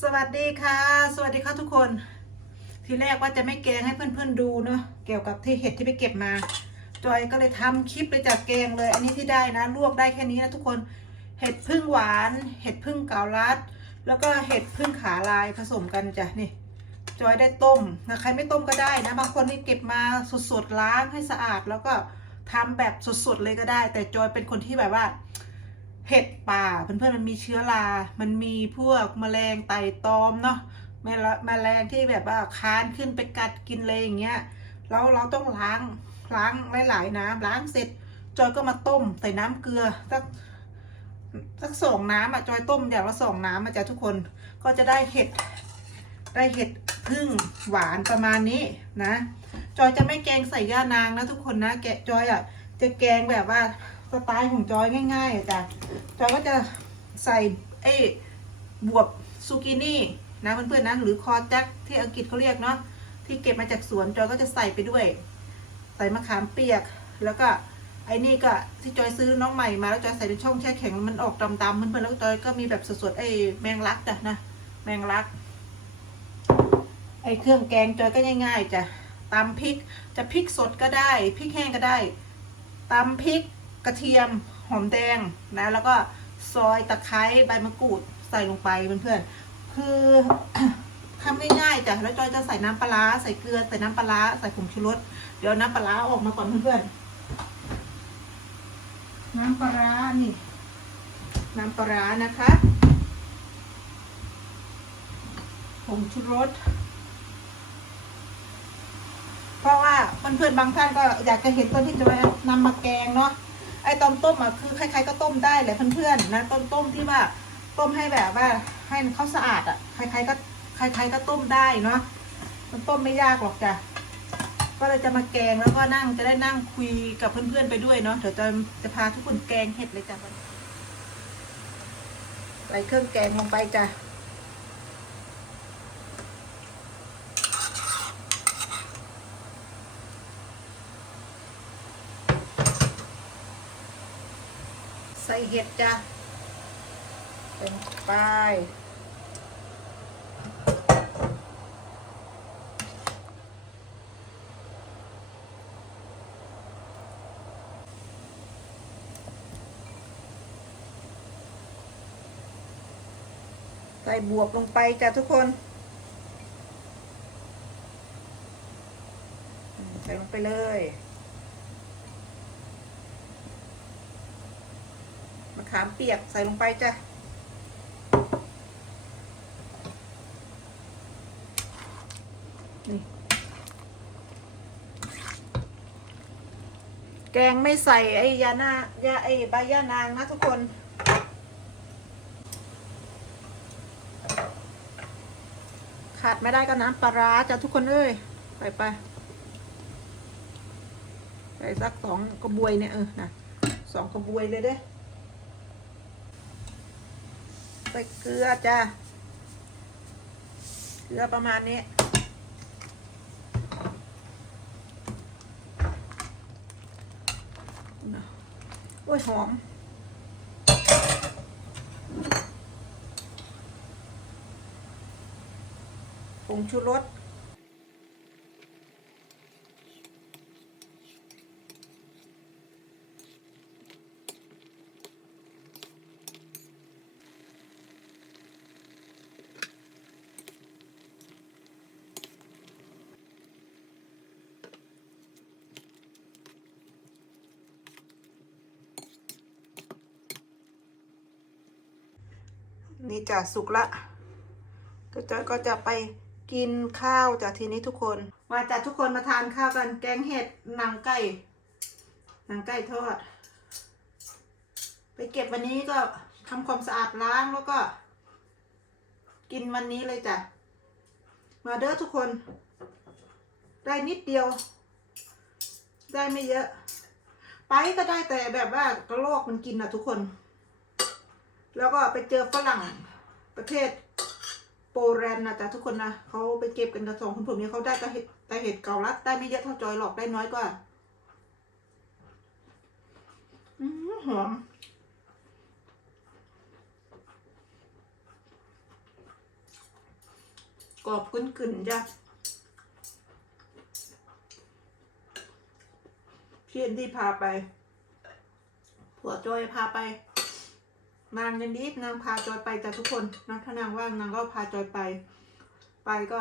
สวัสดีค่ะ สวัสดีค่ะทุกคน ทีแรกว่าจะไม่แกงให้เพื่อนๆดูเนาะเกี่ยวกับที่เห็ดที่ไปเก็บมา จอยก็เลยทำคลิปเลยจากแกงเลย อันนี้ที่ได้นะลวกได้แค่นี้นะทุกคนเห็ดพึ่งหวาน เห็ดพึ่งเกาลัด แล้วก็เห็ดพึ่งขาลายผสมกันจ้ะนี่ จอยได้ต้มนะใครไม่ต้มก็ได้นะบางคนนี่เก็บมาสดๆล้างให้สะอาด แล้วก็ทำแบบสดๆเลยก็ได้ แต่จอยเป็นคนที่แบบว่า เห็ดป่าเพื่อนๆมันมีเชื้อรา มันมีพวกแมลงไต่ตอมเนาะแมลแมลงที่แบบว่าค้านขึ้นไปกัดกินเลยอย่างเงี้ยแล้วเราต้องล้างล้างหลายๆน้ำล้างเสร็จ จอยก็มาต้มใส่น้ำเกลือสักสักสองน้ำอะจอยต้มอย่างละสองน้ำมาจ้ะทุกคนก็จะได้เห็ดได้เห็ดพึ่งหวานประมาณนี้นะ จอยจะไม่แกงใส่ย่านางนะทุกคนนะแกะจอยอะจะแกงแบบว่า สไตล์ของจอยง่ายๆจ้ะจอยก็จะใส่ไอ้บวบซูกินี่นะเพื่อนๆนะหรือคอแจ็คที่อังกฤษเขาเรียกเนาะที่เก็บมาจากสวนจอยก็จะใส่ไปด้วย ใส่มะขามเปียก แล้วก็ไอ้นี่ก็ที่จอยซื้อน้องใหม่มาแล้วจอยใส่ในช่องแช่แข็งมันออกดำๆเพื่อนๆแล้วจอยก็มีแบบสดๆไอ้แมงลักจ้ะนะแมงลักไอ้เครื่องแกงจอยก็ง่ายๆจ้ะตำพริกจะพริกสดก็ได้พริกแห้งก็ได้ตำพริก กระเทียมหอมแดงนะแล้วก็ซอยตะไคร้ใบมะกรูดใส่ลงไปเพื่อนๆคือทำง่ายๆจ้ะแล้วจอยจะใส่น้ำปลาใส่เกลือใส่น้ำปลาใส่ผงชูรสเดี๋ยวน้ำปลาออกมาก่อนเพื่อนๆน้ำปลานี่ น้ำปลานะคะผงชูรสเพราะว่าเพื่อนๆบางท่านก็อยากจะเห็นต้นที่จะนำมาแกงเนาะ ไอ้ตอนต้มอะคือใครๆก็ต้มได้แหละเพื่อนๆนะต้มต้มที่ว่าต้มให้แบบว่าให้เขาสะอาดอะใครๆก็ใครๆก็ต้มได้เนาะมันต้มไม่ยากหรอกจ้ะก็เลยจะมาแกงแล้วก็นั่งจะได้นั่งคุยกับเพื่อนๆไปด้วยเนาะเดี๋ยวจะจะพาทุกคนแกงเห็ดเลยจ้ะใส่เครื่องแกงลงไปจ้ะ ใส่เห็ดจ้ะเป็นไปใส่บวบลงไปจ้ะทุกคน ใส่ลงไปเลย มะ ขามเปียกใส่ลงไปจ้ะนี่แกงไม่ใส่ไอ้ยาหน้ายาไอ้ใบยานางนะทุกคนขาดไม่ได้ก็น้ำปลาร้าจ้ะทุกคนเอ้ยไปไปใส่สักสองกระบวยเนี่ยเออนะสองกระบวยเลยเด้ ไปเกลือจ้ะเกลือประมาณนี้ โอ้ยหอมผงชูรส นี่จะสุกละก็จะก็จะไปกินข้าวจากทีนี้ทุกคน มาจากทุกคนมาทานข้าวกันแกงเห็ดหนังไก่หนังไก่ทอด ไปเก็บวันนี้ก็ทำความสะอาดล้างแล้วก็ กินวันนี้เลยจ้ะ มาเด้อทุกคน ได้นิดเดียว ได้ไม่เยอะ ไปก็ได้แต่แบบว่ากระโลกมันกินอะทุกคน แล้วก็ไปเจอฝรั่งประเทศโปแลนด์นะจ๊ะทุกคนนะเขาไปเก็บกันกระสองคนผมเนี่ยเขาได้ก็เห็ดแต่เห็ดเกาลัดได้ไม่เยอะเท่าจอยหรอกได้น้อยกว่าอืมหอมกรอบกึนกึนจ้ะพี่เอ็นดี้พาไปผัวจอยพาไป นางยันดีนางพาจอยไปแต่ทุกคนนะถ้านางว่างนางก็พาจอยไป ไปก็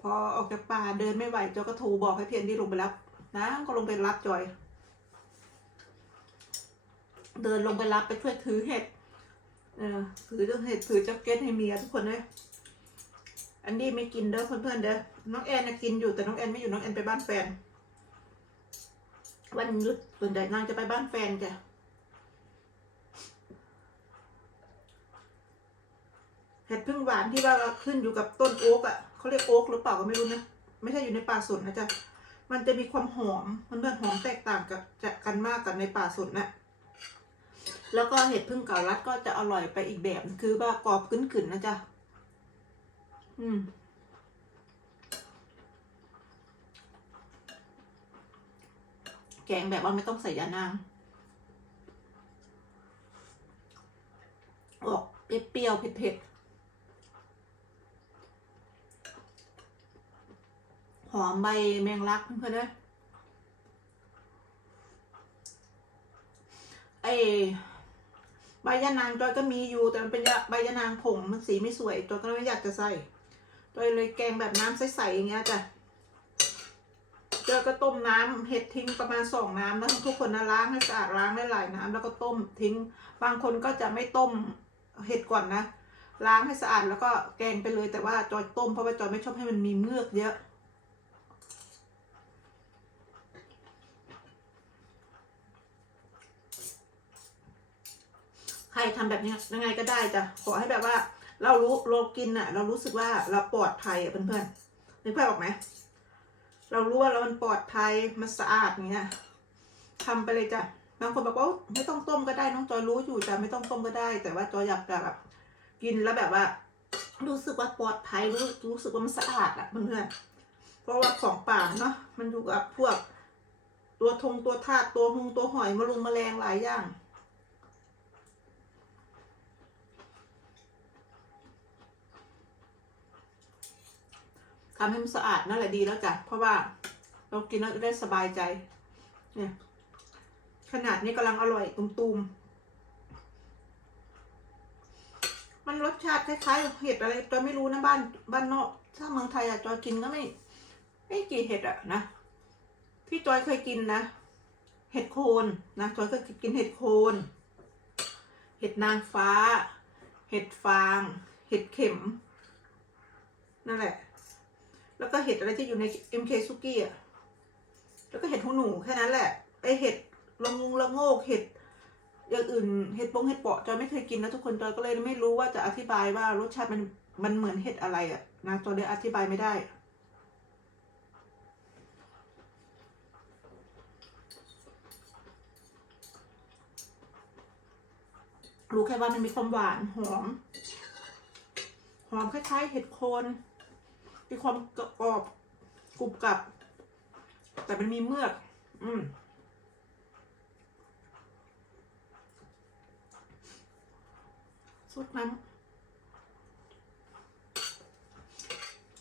พอออกจากป่าเดินไม่ไหวจอยก็โทรบอกให้เพี่อนดีลงไปรับนะก็ลงไปรับจอย เดินลงไปรับไปช่วยถือเห็ดเออถือเรื่องเห็ดถือแจ็คเก็ตให้เมียทุกคนเลยอันนี้ไม่กินเด้อเพื่อนๆเด้อน้องแอนนะกินอยู่แต่น้องแอนไม่อยู่น้องแอนไปบ้านแฟน วันหยุดส่วนใหญ่นางจะไปบ้านแฟนจ้ะ ห็ดพึ่งหวานที่ว่าขึ้นอยู่กับต้นโอ๊กอะเขาเรียกโอ๊กหรือเปล่าก็ไม่รู้นะไม่ใช่อยู่ในป่าสนนะจ๊ะมันจะมีความหอมมันเพื่อนหอมแตกต่างกับจากกันมากกับในป่าสนนะแล้วก็เห็ดพึ่งเก่ารัดก็จะอร่อยไปอีกแบบคือว่ากรอบกึ้นๆนะจ๊ะอืมแกงแบบว่าไม่ต้องใส่ยานางออกเปรี้ยวๆเผ็ดๆ หอมใบแมงลักเพื่อนๆเลยไอใบยะนางจอยก็มีอยู่แต่มันเป็นใบยะนางผงมันสีไม่สวยจอยก็ไม่อยากจะใส่จอยเลยแกงแบบน้ำใสๆอย่างเงี้ยจ้ะจอยก็ต้มน้ำเห็ดทิ้งประมาณสองน้ำนะทุกคนนะล้างให้สะอาดล้างได้หลายน้ำแล้วก็ต้มทิ้ง บางคนก็จะไม่ต้มเห็ดก่อนนะล้างให้สะอาดแล้วก็แกงไปเลยแต่ว่าจอยต้มเพราะว่าจอยไม่ชอบให้มันมีเมือกเยอะ ใครทำแบบนี้ยังไงก็ได้จ้ะขอให้แบบว่า เรารู้เรากินอะเรารู้สึกว่าเราปลอดภัยอะเพื่อนๆนึกภาพออกไหมเรารู้ว่าเรามันปลอดภัยมันสะอาดอย่างเงี้ยทำไปเลยจ้ะบางคนบอกว่าไม่ต้องต้มก็ได้น้องจอยรู้อยู่จ้ะไม่ต้องต้มก็ได้ แต่ว่าจอยอยากจะแบบกินแล้วแบบว่า รู้สึกว่าปลอดภัยรู้รู้สึกว่ามันสะอาดอะเพื่อนๆเพราะว่าของป่าเนาะมันอยู่กับพวก ตัวทงตัวทาตัวหงตัวหอยมะรุงแมลงหลายอย่าง ทำให้มันสะอาดนั่นแหละดีแล้วจ้ะเพราะว่าเรากินแล้วได้สบายใจ เนี่ย ขนาดนี้กำลังอร่อยตุมๆมันรสชาติคล้ายๆเห็ดอะไรจอยไม่รู้นะบ้านบ้านนอก ถ้าเมืองไทยอะจอยกินก็ไม่ไม่กี่เห็ดอะนะที่จอยเคยกินนะเห็ดโคนนะจอยก็กินเห็ดโคน เห็ดนางฟ้า เห็ดฟาง เห็ดเข็มนั่นแหละ แล้วก็เห็ดอะไรที่อยู่ใน MK ซุกี้อะ แล้วก็เห็ดหูหนูแค่นั้นแหละ ไอเห็ดละงงละโงกเห็ดอย่างอื่นเห็ดปงเห็ดเปาะจอยไม่เคยกินนะทุกคนจอยก็เลยไม่รู้ว่าจะอธิบายว่ารสชาติมันมันเหมือนเห็ดอะไรอะนะจอยเลยอธิบายไม่ได้รู้แค่ว่ามันมีความหวานหอม หอมคล้ายๆเห็ดโคน มีความกรอบกรุบกรับ แต่มันมีเมือก อืมสุดน้ำ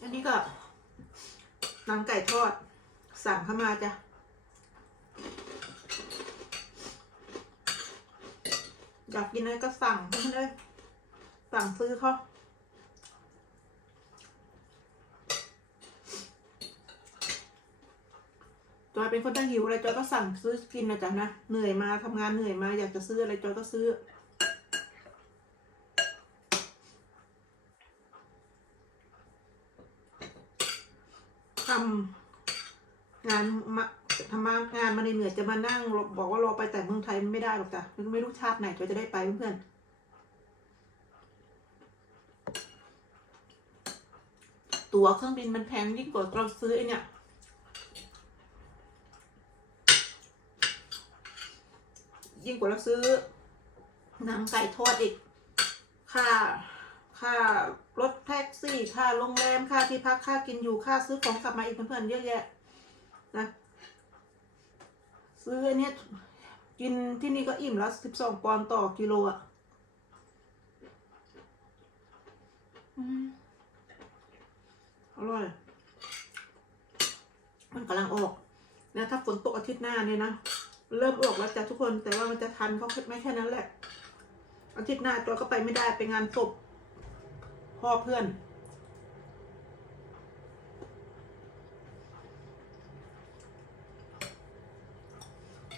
อันนี้ก็นังไก่ทอด สั่งเข้ามาจ้ะอยากกินอะไรก็สั่งเพื่อนเลย สั่งซื้อเขา อยเป็นคนตั้งหิวอะไรจอยก็สั่งซื้อกินนะจ๊ะนะ เหนื่อยมาทำงานเหนื่อยมาอยากจะซื้ออะไรจอยก็ซื้อ ทำงานมาทำงานมาเหนื่อยจะมานั่งบอกว่ารอไปแต่เมืองไทยมันไม่ได้หรอกจ้ะไม่รู้ชาติไหนจอยจะได้ไปเพื่อนตั๋วเครื่องบินมันแพงยิ่งกว่าเราซื้อเนี่ย ยิ่งกว่าเราซื้อหนังไก่ทอดอีก ค่า ค่ารถแท็กซี่ ค่าโรงแรม ค่าที่พัก ค่ากินอยู่ ค่าซื้อของกลับมาอีกเพื่อนๆเยอะแยะนะ ซื้ออันเนี้ยกินที่นี่ก็อิ่มแล้วสิบสองปอนด์ต่อกิโลอะอืมร่อย มันกำลังออก นะ ถ้าฝนตกอาทิตย์หน้าเนี่ยนะ เริ่มออกแล้วจ้ะทุกคนแต่ว่ามันจะทันเขาไม่แค่นั้นแหละอาทิตย์หน้าตัวก็ไปไม่ได้ไปงานศพพ่อเพื่อน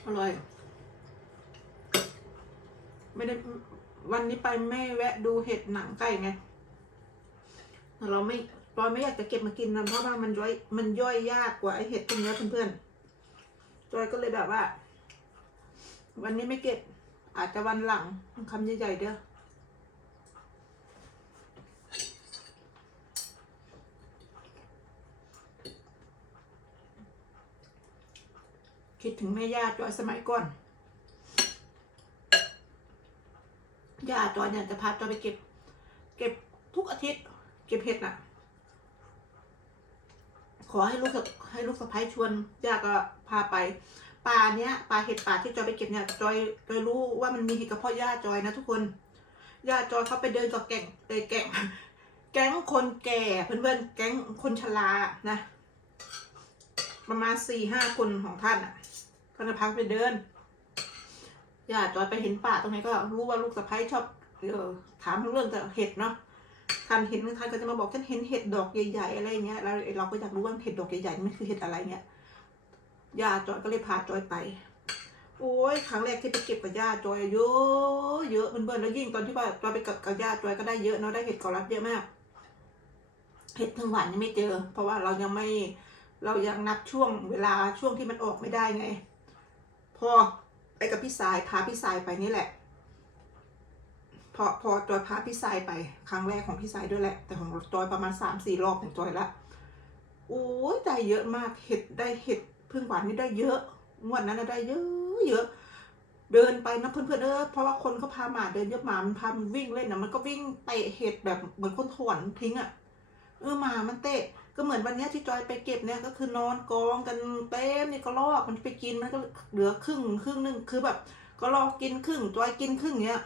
อร่อย ไม่ได้วันนี้ไปไม่แวะดูเห็ดหนังไก่ไงเราไม่ตอนไม่อยากจะเก็บมากินนะเพราะว่ามันย่อยมันย่อยยากกว่าไอเห็ดพวกเนี้เพื่อนๆจอยก็เลยแบบว่า วันนี้ไม่เก็บ อาจจะวันหลังคำใหญ่ๆเด้อคิดถึงแม่ย่าจอยสมัยก่อน ย่าจอยเนี่ยจะพาจอยไปเก็บ เก็บทุกอาทิตย์ เก็บเห็ดน่ะ ขอให้ลูกสะให้ลูกสะพ้ายชวนย่าก็พาไป ป่าเนี้ยป่าเห็ดป่าที่จอยไปเก็บเนี่ยจอยจอยรู้ว่ามันมีเห็ดกับพ่อย่าจอยนะทุกคนย่าจอยเขาไปเดินกับแก่งเอยแก่งแก๊งคนแก่เพื่อนๆแก๊งคนชรานะ ประมาณสี่ห้าคนของท่านอะก็จะพาไปเดินย่าจอยไปเห็นป่าตรงไหนก็รู้ว่าลูกสะพ้ายชอบเออถามเรื่องแต่เห็ดเนาะท่านเห็นท่านก็จะมาบอกฉันเห็นเห็ดดอกใหญ่ๆอะไรเงี้ยแล้วเราก็อยากรู้ว่าเห็ดดอกใหญ่ๆมันคือเห็ดอะไรเงี้ย ย่าจอยก็เลยพาจอยไป โอ้ยครั้งแรกที่ไปเก็บกับย่าจอยเยอะเยอะเบิ่นๆแล้วยิ่งตอนที่ว่าจอยไปกับกับย่าจอยก็ได้เยอะเนาะได้เห็ดเกาลัดเยอะมากเห็ดทั้งวันยังไม่เจอ เพราะว่าเรายังไม่เรายังนับช่วงเวลาช่วงที่มันออกไม่ได้ไง พอไปกับพี่สายพาพี่สายไปนี่แหละ พอพอจอยพาพี่สายไป ครั้งแรกของพี่สายด้วยแหละ แต่ของจอยประมาณสามสี่รอบของจอยละโอ้ยได้เยอะมากเห็ดได้เห็ด พึ่งหวานนี่ได้เยอะ งวดนั้นนะได้เยอะเยอะเดินไปนะเพื่อนๆเออเพราะว่าคนเขาพาหมาเดินเยอะหมามันพามันวิ่งเล่นนะมันก็วิ่งเตะเห็ดแบบเหมือนคนถอนทิ้งอะ่ะเออหมามันเตะก็เหมือนวันเนี้ยที่จอยไปเก็บเนี่ยก็คือนอนกองกันเต็มนี่ก็ลอกมันไปกินมันก็เหลือครึ่งครึ่งหนึงคือแบบ ก็ลอกกินครึ่งจอยกินครึ่งเนี้ย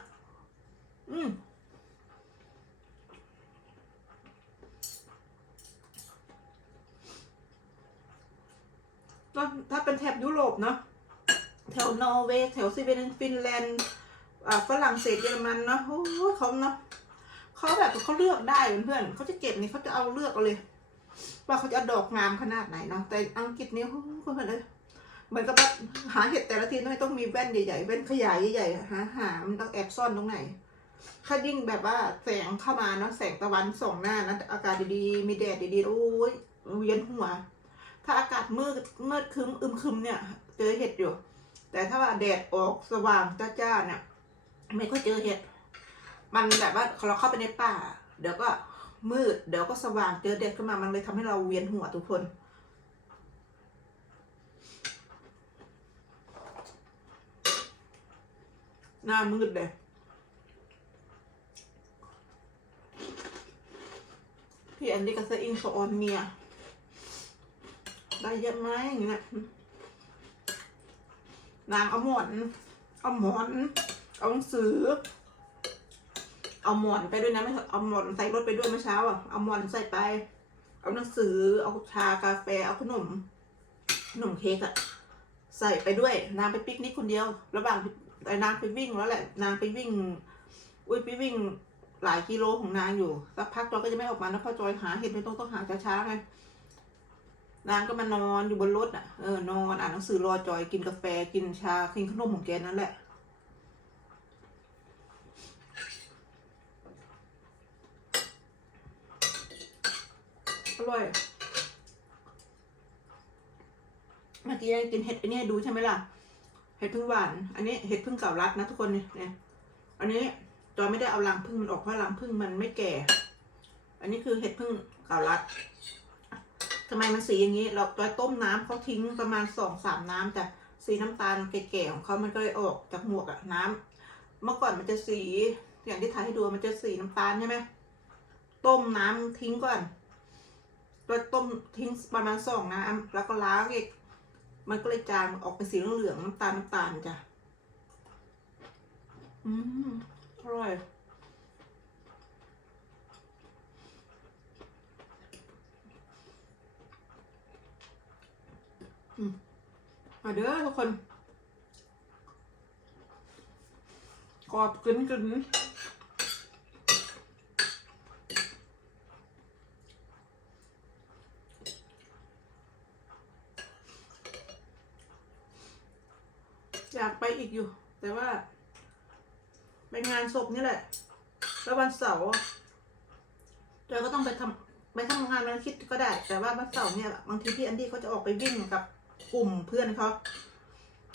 อืม ก็ถ้าเป็นแถบยุโรปเนาะแถวนอร์เวย์แถวสวีเดนฟินแลนด์ฝรั่งเศสเยอรมันเนาะโอ้เขาเนาะเขาแบบเขาเลือกได้เพื่อนเขาจะเก็บนี่เขาจะเอาเลือกเอาเลย ว่าเขาจะดอกงามขนาดไหนเนาะแต่อังกฤษนี่เพื่อนเลยเหมือนกับว่าหาเห็ดแต่ละทีไม่ต้องมีแว่นใหญ่ๆแว่นขยายใหญ่ๆหาหามันต้องแอบซ่อนตรงไหนถ้ายิ่งแบบว่าแสงเข้ามาเนาะแสงตะวันส่องหน้านะอากาศดีๆมีแดดดีๆโอ้ยเวียนหัว ถ้าอากาศมืดมืดคึมอึมคึมเนี่ย เจอเห็ดอยู่ แต่ถ้าว่าแดดออกสว่างจ้าๆเนี่ยไม่ค่อยเจอเห็ด มันแบบว่าเราเข้าไปในป่า เดี๋ยวก็มืด เดี๋ยวก็สว่างเจอแดดขึ้นมามันเลยทำให้เราเวียนหัวทุกคน หน้ามืดเลยพี่แอนดี้ก็จะอิงสออนเมีย ได้เยอะไหมอย่างเงี้ยนางเอาหมอน เอาหมอน เอาหนังสือ เอาหมอนไปด้วยนะไม่เอาหมอนใส่รถไปด้วยเมื่อเช้าอะ เอาหมอนใส่ไป เอาหนังสือ เอาชากาแฟ เอาขนม ขนมเค้กอะ ใส่ไปด้วย นางไปปิกนิกคนเดียว ระหว่างแต่นางไปวิ่งแล้วแหละ นางไปวิ่ง อุ้ยไปวิ่งหลายกิโลของนางอยู่ สักพักจอยก็จะไม่ออกมานะเพราะจอยหาเห็ดไม่ต้องต้องหาช้าๆไง นางก็มานอนอยู่บนรถอะ เออนอนอ่านหนังสือรอจอยกินกาแฟกินชากินขนมของแกนั่นแหละ อร่อย เมื่อกี้กินเห็ดอันนี้ดูใช่ไหมล่ะ เห็ดพึ่งหวาน อันนี้เห็ดพึ่งเก่ารัดนะทุกคนเนี่ยเนี่ย อันนี้จอยไม่ได้เอารังพึ่งมันออกเพราะรังพึ่งมันไม่แก่ อันนี้คือเห็ดพึ่งเก่ารัด ทำไมมันสีอย่างนี้ เราจอยต้มน้ำเขาทิ้งประมาณสองสามน้ำแต่สีน้ำตาลแก่ๆของเขามันก็เลยออกจากหมวกอะน้ำเมื่อก่อนมันจะสีอย่างที่ถ่ายให้ดูมันจะสีน้ำตาลใช่ไหมต้มน้ำทิ้งก่อนจอยต้มทิ้งประมาณสองน้ำแล้วก็ล้างอีกมันก็เลยจางออกเป็นสีเหลืองน้ำตาลน้ำตาลจ้ะอืมอร่อย มาเด้อทุกคนกรอบกึนกึนอยากไปอีกอยู่ แต่ว่า ไปงานศพนี่แหละ แล้ววันเสาร์เดี๋ยวก็ต้องไปทำไปทำงานวันอาทิตย์ก็ได้ แต่ว่าวันเสาร์เนี่ยบางทีพี่แอนดี้เขาจะออกไปวิ่งกับ กลุ่มเพื่อนเขา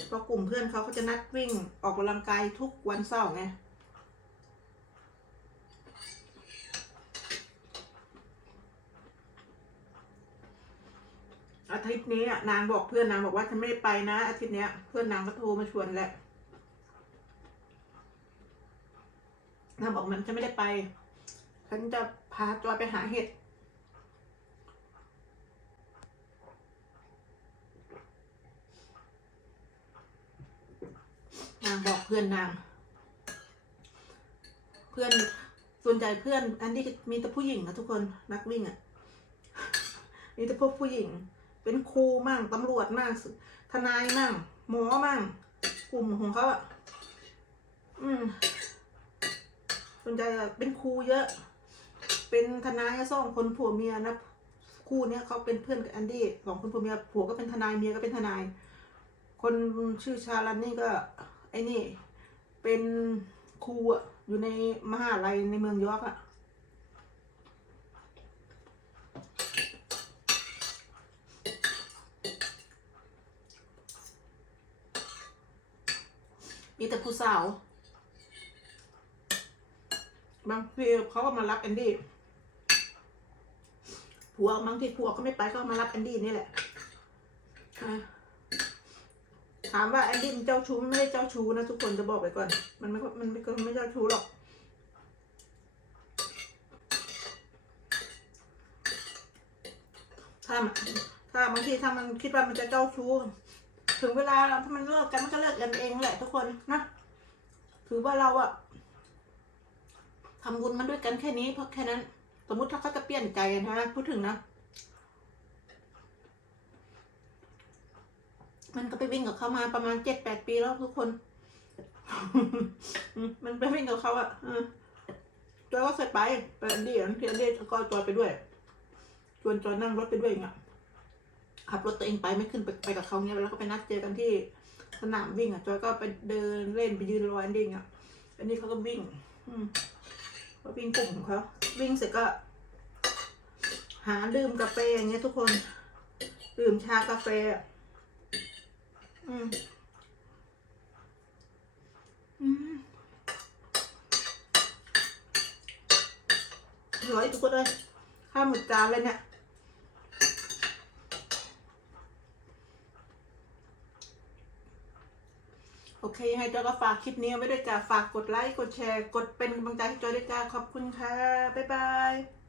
เพราะกลุ่มเพื่อนเขาเขาจะนัดวิ่งออกกำลังกายทุกวันเสาร์ไงอาทิตย์นี้นางบอกเพื่อนนางบอกว่าฉันไม่ได้ไปนะ อาทิตย์นี้เพื่อนนางก็โทรมาชวนแหละนางบอกมันฉันไม่ได้ไป ฉันจะพาจอยไปหาเห็ด นางบอกเพื่อนนาง เพื่อนส่วนใหญ่เพื่อน อันนี้มีแต่ผู้หญิงนะทุกคนนักวิ่งอะ่ะมีแต่พวกผู้หญิง เป็นครูมั่งตำรวจมั่งทนายมั่งหมอมั่งกลุ่มของเขาอะอืมส่วนใหญ่เป็นครูเยอะ เป็นทนายสองคนผัวเมียนะคู่เนี้ยเขาเป็นเพื่อนกับแอนดี้สองคนผัวเมียผัวก็เป็นทนายเมียก็เป็นทนาย คนชื่อชาลันนี่ก็ ไอ้นี่ เป็นครูอะอยู่ในมหาลัยในเมืองยอร์กอะมีแต่ผู้สาว บางทีเขาก็มารับแอนดี้ผัวบางทีผัวเขาไม่ไปก็มารับแอนดี้นี่แหละอะ ถามว่าแอนดี้มันเจ้าชู้ไม่ได้เจ้าชู้นะทุกคนจะบอกไปก่อน มันไม่มันไม่มันไม่เจ้าชู้หรอกถ้าถ้าบางทีถ้ามันคิดว่ามันจะเจ้าชู้ถึงเวลาถ้ามันเลิกกันมันก็เลิกกันเองแหละทุกคนนะถือว่าเราอะทำบุญมันด้วยกันแค่นี้เพราะแค่นั้น สมมุติถ้าเขาจะเปลี่ยนใจนะพูดถึงนะ มันก็ไปวิ่งกับเขามาประมาณเจ็ดแปดปีแล้วทุกคน มันไปวิ่งกับเขาอะจอยก็เคยไปไปอันดี้อันที่อันดี้ก็จอยไปด้วย ชวนจอยนั่งรถไปด้วยอย่างเงี้ยขับรถตัวเองไปไม่ขึ้นไปไปกับเขาเงี้ยแล้วก็ไปนัดเจอกันที่สนามวิ่งอะจอยก็ไปเดินเล่นไปยืนรออันดี้อะอันนี้เขาก็วิ่ง อืมก็วิ่งกลุ่มของเขาวิ่งเสร็จก็ หาดื่มกาแฟอย่างเงี้ยทุกคน ดื่มชากาแฟอะ อืมอืมร่อยทุกคนเลยข้าวหมดจานเลยเนี่ยโอเคยังไงจอยก็ฝากคลิปนี้ไว้ด้วยจ้าฝากกดไลค์ กดแชร์ กดเป็นกำลังใจให้จอยด้วยจ้าขอบคุณค่ะ บ๊ายบาย